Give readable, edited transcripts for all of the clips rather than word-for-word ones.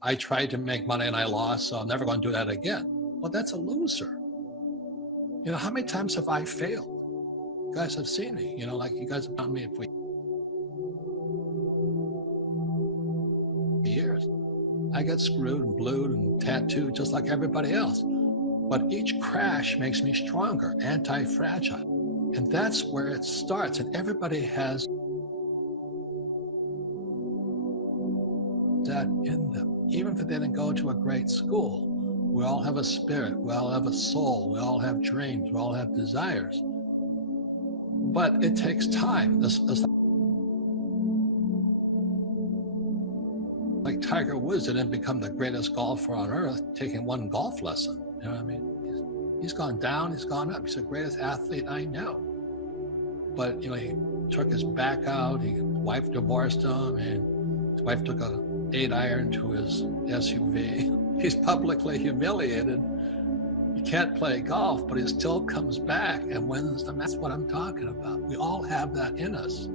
I tried to make money and I lost, so I'm never going to do that again. Well, that's a loser. You know, how many times have I failed? You guys have seen me, you know, like you guys have known me for years. I get screwed and blued and tattooed just like everybody else. But each crash makes me stronger, anti-fragile. And that's where it starts. And everybody has that in them. Even if they didn't go to a great school, we all have a spirit, we all have a soul, we all have dreams, we all have desires. But it takes time. Like Tiger Woods didn't become the greatest golfer on earth taking one golf lesson. You know what I mean? He's gone down, he's gone up. He's the greatest athlete I know. But you know, he took his back out, his wife divorced him, and his wife took a 8-iron to his SUV. He's publicly humiliated. He can't play golf, but he still comes back and wins the match. That's what I'm talking about. We all have that in us,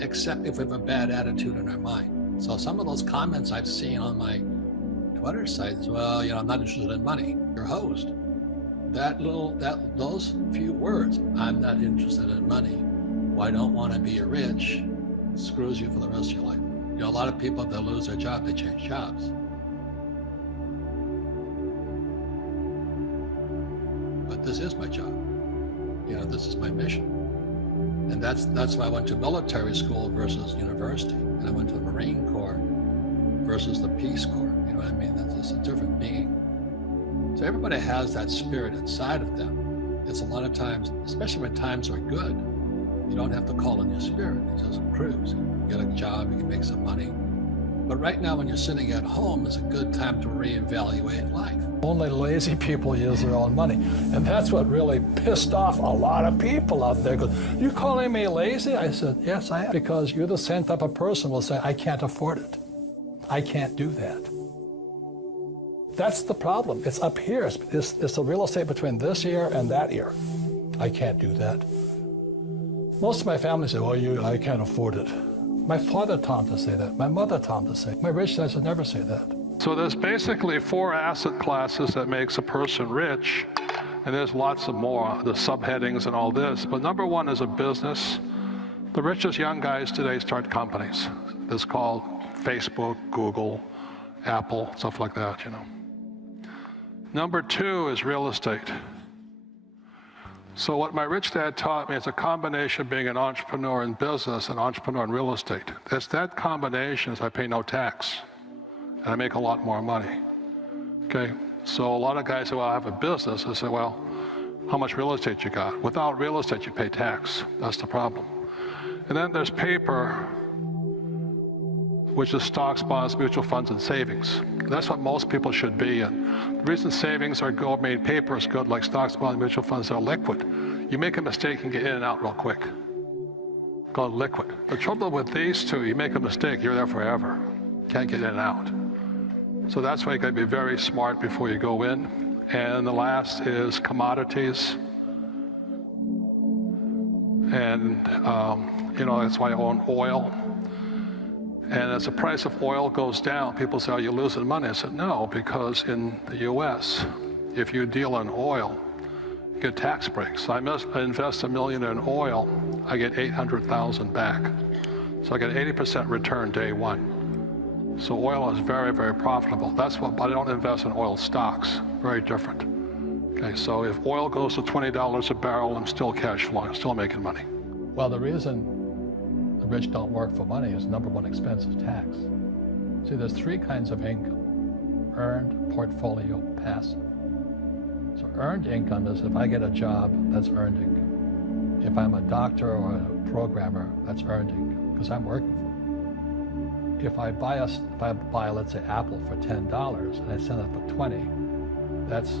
except if we have a bad attitude in our mind. So some of those comments I've seen on my Twitter sites, well, you know, I'm not interested in money. Your host, those few words, I'm not interested in money, well, I don't want to be rich, screws you for the rest of your life. You know, a lot of people, if they lose their job, they change jobs. But this is my job. You know, this is my mission. And that's why I went to military school versus university. And I went to the Marine Corps versus the Peace Corps. You know what I mean? That's a different being. So everybody has that spirit inside of them. It's a lot of times, especially when times are good, you don't have to call on your spirit. You just cruise. You get a job, you can make some money. But right now, when you're sitting at home, is a good time to reevaluate life. Only lazy people use their own money. And that's what really pissed off a lot of people out there. You calling me lazy? I said, yes, I am. Because you're the same type of person who will say, I can't afford it. I can't do that. That's the problem. It's up here. It's the real estate between this ear and that ear. I can't do that. Most of my family say, well, I can't afford it. My father taught me to say that. My mother taught me to say it. My rich dads would never say that. So there's basically 4 asset classes that makes a person rich, and there's lots of more, the subheadings and all this. But number 1 is a business. The richest young guys today start companies. It's called Facebook, Google, Apple, stuff like that, you know. Number 2 is real estate. So what my rich dad taught me is a combination of being an entrepreneur in business and entrepreneur in real estate. It's that combination is I pay no tax, and I make a lot more money. Okay, so a lot of guys say, well, I have a business. I say, well, how much real estate you got? Without real estate, you pay tax. That's the problem. And then there's paper, which is stocks, bonds, mutual funds, and savings. That's what most people should be in. The reason savings are good, paper is good, like stocks, bonds, mutual funds, are liquid. You make a mistake and get in and out real quick. Called liquid. The trouble with these two, you make a mistake, you're there forever. Can't get in and out. So that's why you gotta be very smart before you go in. And the last is commodities. And you know, that's why I own oil. And as the price of oil goes down, people say, are you losing money? I said, no, because in the US, if you deal in oil, you get tax breaks. So I invest $1 million in oil, I get 800,000 back. So I get 80% return day 1. So oil is very, very profitable. That's what, but I don't invest in oil stocks, very different. Okay, so if oil goes to $20 a barrel, I'm still cash flowing, I'm still making money. Well, the reason the rich don't work for money is number 1 expense is tax. See, there's 3 kinds of income: earned, portfolio, passive. So earned income is if I get a job, that's earned income. If I'm a doctor or a programmer, that's earned income, because I'm working for it. If I buy, let's say, Apple for $10 and I sell it for $20, that's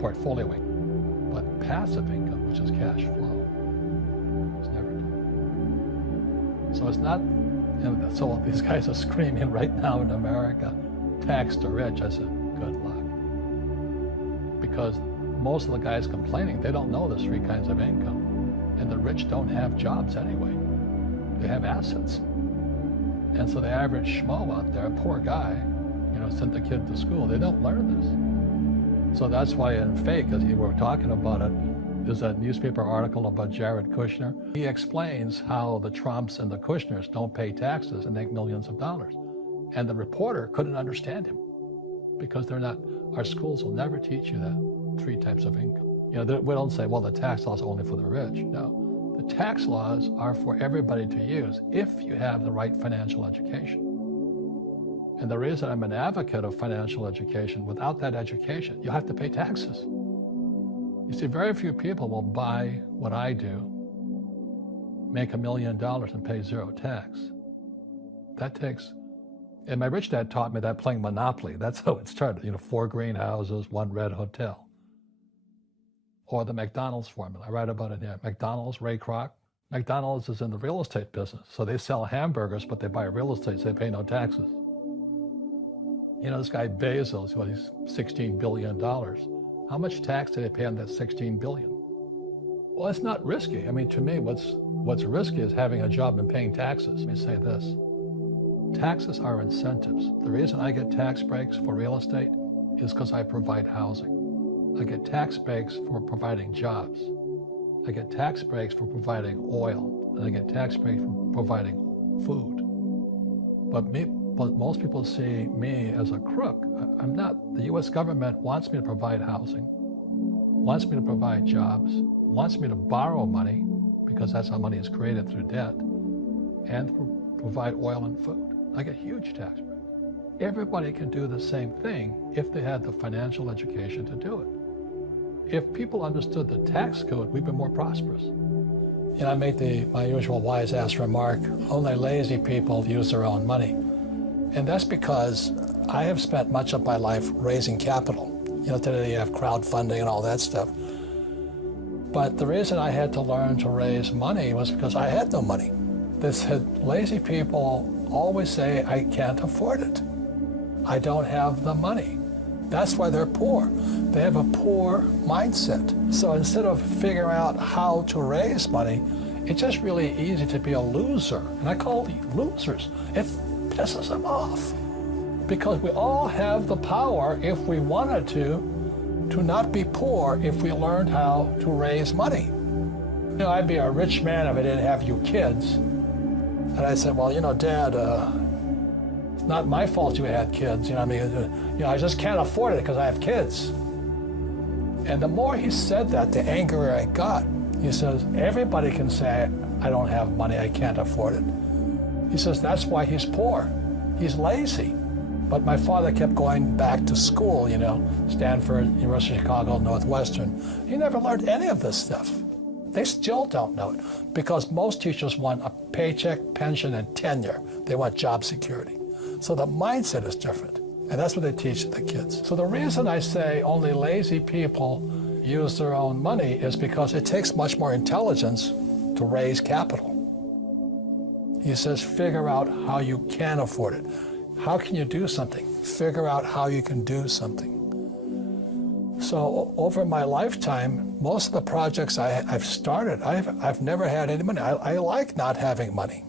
portfolio income. But passive income, which is cash flow, is never done. So it's not, you know, so these guys are screaming right now in America, tax the rich. I said, good luck. Because most of the guys complaining, they don't know there's 3 kinds of income. And the rich don't have jobs anyway. They have assets. And so the average schmo out there, poor guy, sent the kid to school, they don't learn this. So that's why in Fake, as you were talking about it, there's a newspaper article about Jared Kushner. He explains how the Trumps and the Kushners don't pay taxes and make millions of dollars. And the reporter couldn't understand him because our schools will never teach you that 3 types of income. We don't say, well, the tax laws are only for the rich. No, the tax laws are for everybody to use if you have the right financial education. And the reason I'm an advocate of financial education, without that education, you have to pay taxes. You see, very few people will buy what I do, make $1 million and pay 0 tax. And my rich dad taught me that playing Monopoly. That's how it started. 4 greenhouses, 1 red hotel. Or the McDonald's formula. I write about it here. McDonald's, Ray Kroc. McDonald's is in the real estate business. So they sell hamburgers, but they buy real estate, so they pay no taxes. This guy Bezos, he's $16 billion. How much tax did they pay on that $16 billion? Well, it's not risky. To me, what's risky is having a job and paying taxes. Let me say this. Taxes are incentives. The reason I get tax breaks for real estate is because I provide housing. I get tax breaks for providing jobs. I get tax breaks for providing oil. And I get tax breaks for providing food. But most people see me as a crook. I'm not. The U.S. government wants me to provide housing, wants me to provide jobs, wants me to borrow money, because that's how money is created through debt, and provide oil and food. I get huge tax breaks. Everybody can do the same thing if they had the financial education to do it. If people understood the tax code, we'd be more prosperous. I make my usual wise-ass remark, only lazy people use their own money. And that's because I have spent much of my life raising capital. Today you have crowdfunding and all that stuff. But the reason I had to learn to raise money was because I had no money. Lazy people always say, I can't afford it. I don't have the money. That's why they're poor. They have a poor mindset. So instead of figuring out how to raise money, it's just really easy to be a loser. And I call them losers. It pisses them off. Because we all have the power, if we wanted to not be poor if we learned how to raise money. I'd be a rich man if I didn't have you kids. And I said, well, Dad, it's not my fault you had kids. I just can't afford it because I have kids. And the more he said that, the angrier I got. He says, everybody can say, I don't have money, I can't afford it. He says, that's why he's poor. He's lazy. But my father kept going back to school, Stanford, University of Chicago, Northwestern. He never learned any of this stuff. They still don't know it because most teachers want a paycheck, pension, and tenure. They want job security. So the mindset is different. And that's what they teach the kids. So the reason I say only lazy people use their own money is because it takes much more intelligence to raise capital. He says, figure out how you can afford it. How can you do something? Figure out how you can do something. So over my lifetime, most of the projects I've started, I've never had any money. I like not having money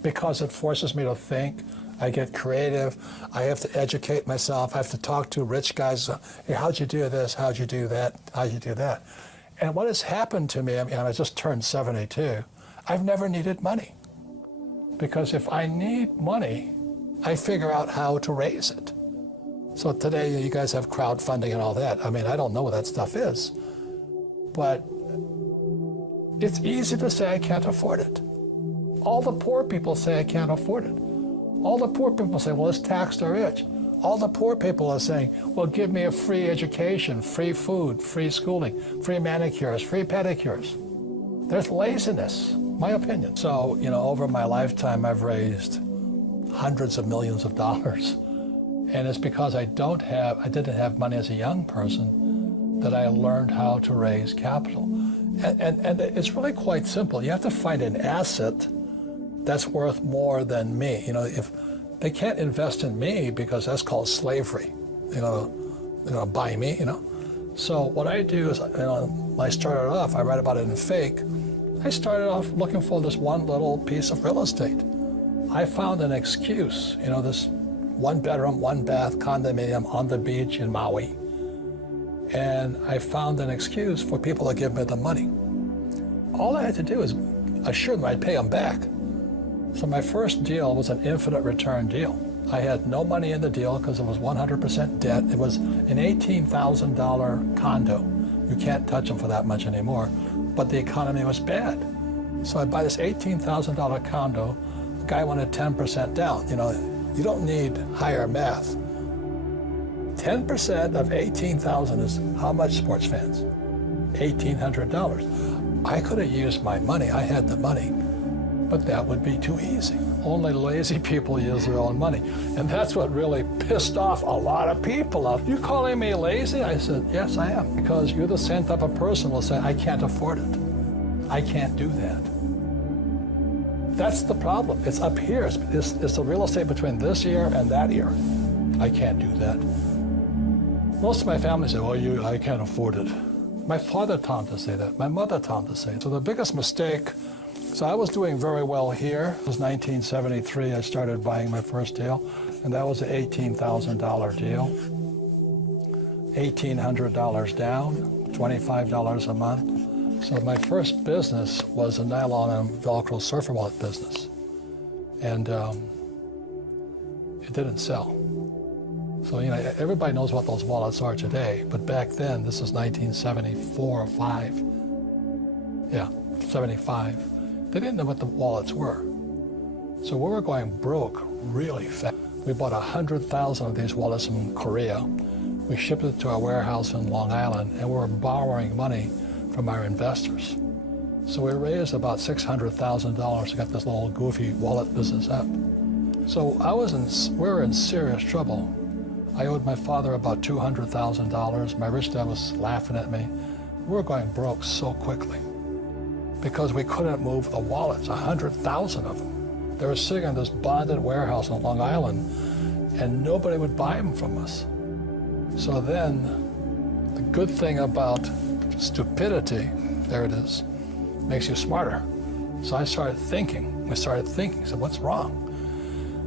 because it forces me to think. I get creative. I have to educate myself. I have to talk to rich guys. Hey, how'd you do this? How'd you do that? How'd you do that? And what has happened to me, I just turned 72, I've never needed money. Because if I need money, I figure out how to raise it. So today you guys have crowdfunding and all that. I don't know what that stuff is. But it's easy to say I can't afford it. All the poor people say I can't afford it. All the poor people say, well, let's tax the rich. All the poor people are saying, well, give me a free education, free food, free schooling, free manicures, free pedicures. There's laziness, my opinion. So, over my lifetime, I've raised hundreds of millions of dollars. And it's because I didn't have money as a young person that I learned how to raise capital. And it's really quite simple. You have to find an asset that's worth more than me. If they can't invest in me because that's called slavery, buy me, So what I do is, when I started off, I write about it in Fake, I started off looking for this one little piece of real estate. I found an excuse, this 1-bedroom, 1-bath condominium on the beach in Maui. And I found an excuse for people to give me the money. All I had to do is assure them I'd pay them back. So my first deal was an infinite return deal. I had no money in the deal because it was 100% debt. It was an $18,000 condo. You can't touch them for that much anymore, but the economy was bad. So I buy this $18,000 condo. The guy wanted 10% down. You don't need higher math. 10% of 18,000 is how much, sports fans? $1,800. I could have used my money. I had the money, but that would be too easy. Only lazy people use their own money. And that's what really pissed off a lot of people. You calling me lazy? I said, yes, I am. Because you're the same type of person who will say, I can't afford it. I can't do that. That's the problem. It's up here. It's the real estate between this year and that year. I can't do that. Most of my family say, oh, I can't afford it. My father taught me to say that. My mother taught me to say it. So the biggest mistake, so I was doing very well here. It was 1973, I started buying my first deal, and that was an $18,000 deal. $1,800 down, $25 a month. So my first business was a nylon and Velcro surfer wallet business. And it didn't sell. So, everybody knows what those wallets are today, but back then, this is 1974 or 5. Yeah, 75. They didn't know what the wallets were. So we were going broke really fast. We bought 100,000 of these wallets from Korea. We shipped it to our warehouse in Long Island, and we were borrowing money from our investors. So we raised about $600,000 to get this little goofy wallet business up. So we were in serious trouble. I owed my father about $200,000. My rich dad was laughing at me. We were going broke so quickly because we couldn't move the wallets, 100,000 of them. They were sitting in this bonded warehouse on Long Island, and nobody would buy them from us. So then, the good thing about stupidity, there it is, makes you smarter. So I started thinking. I said, what's wrong?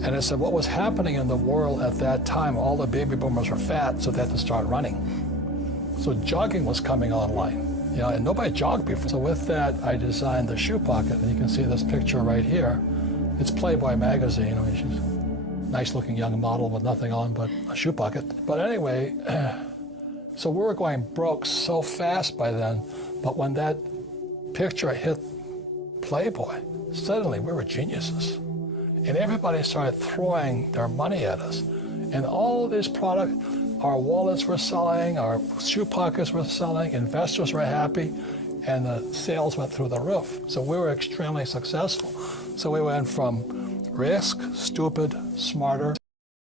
And I said, what was happening in the world at that time, all the baby boomers were fat, so they had to start running. So jogging was coming online, and nobody jogged before. So with that, I designed the shoe pocket, and you can see this picture right here. It's Playboy magazine. She's a nice looking young model with nothing on but a shoe pocket. But anyway, so we were going broke so fast by then, but when that picture hit Playboy, suddenly we were geniuses. And everybody started throwing their money at us. And all this product, our wallets were selling, our shoe pockets were selling, investors were happy, and the sales went through the roof. So we were extremely successful. So we went from risk, stupid, smarter,